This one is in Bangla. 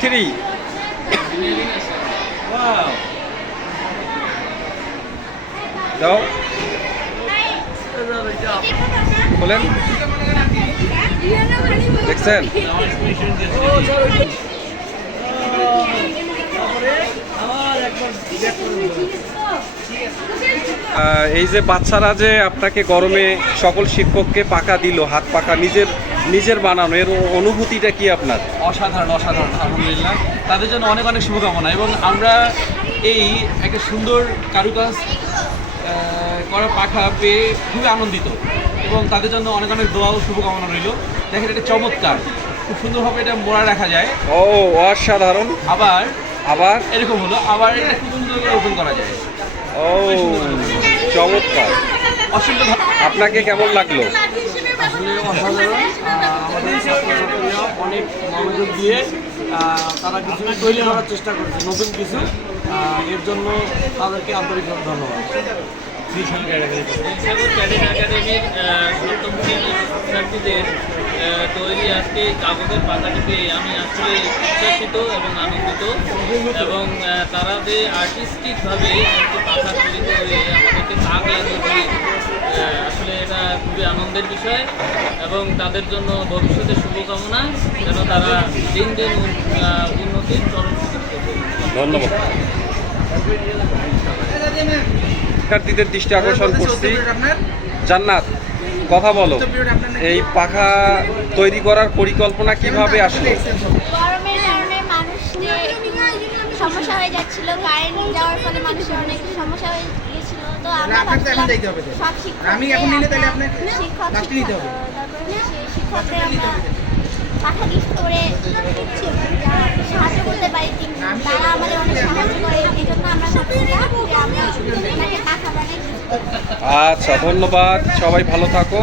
থ্রি যাও বলেন দেখছেন আমার একবার এই যে বাচ্চারা যে আপনাকে গরমে সকল শিক্ষককে পাকা দিল হাত পাকা নিজের নিজের বানানো এর অনুভূতিটা কি আপনার? অসাধারণ অসাধারণ আলহামদুলিল্লাহ। তাদের জন্য অনেক অনেক শুভকামনা এবং আমরা এই একটা সুন্দর কারুকাজ করা পাখা পেয়ে খুবই আনন্দিত এবং তাদের জন্য অনেক অনেক দোয়া ও শুভকামনা রইল। দেখেন এটা চমৎকার খুব সুন্দরভাবে এটা মোড়া রাখা যায়। ও অসাধারণ। আবার আবার? এরকম হলো আবার এটা খুব সুন্দর করে ওপেন করা যায়। ও। চমৎকার। অসুন্দর আপনাকে কেমন লাগল? অসাধারণ আমাদের অনেক মনোযোগ দিয়ে তারা কিছু তৈরি করার চেষ্টা করছে। নতুন কিছু এর জন্য তাদেরকে আন্তরিক ধন্যবাদ। শিক্ষার্থীদের তৈরি আজকে কাগজের পাতাটি পেয়ে আমি আসলে উচ্ছ্বাসিত এবং আনন্দিত এবং তারা যে আর্টিস্টিকভাবে একটি পাতা তৈরি করে আমাদেরকে তাক লাগিয়েছে আহ, আসলে এটা খুবই আনন্দের বিষয় এবং তাদের জন্য ভবিষ্যতে শুভকামনা যেন তারা দিন দিন উন্নতির চরম ধন্যবাদ। শিক্ষার্থীদের দৃষ্টি আকর্ষণ করছি। জান্নাত। কথা বলো এই পাখা তৈরি করার পরিকল্পনা কীভাবে আসলো সমস্যা হয়ে যাচ্ছিল কারেন্ট যাওয়ার ফলে মানুষের অনেক সমস্যা হয়ে গিয়েছিল তো আমরা। সব শিক্ষক আমি এখন নিলে তাহলে আপনাকে শিক্ষক লাস্টে নিতে হবে। শিক্ষকদের আমরা পাঠা গিফট করে সাহায্য করতে পারি তিন তারা আমাদের অনেক সাহায্য করে এই জন্য আমরা আমরা তাকে পাখা বানিয়ে। আচ্ছা ধন্যবাদ। সবাই ভালো থাকো।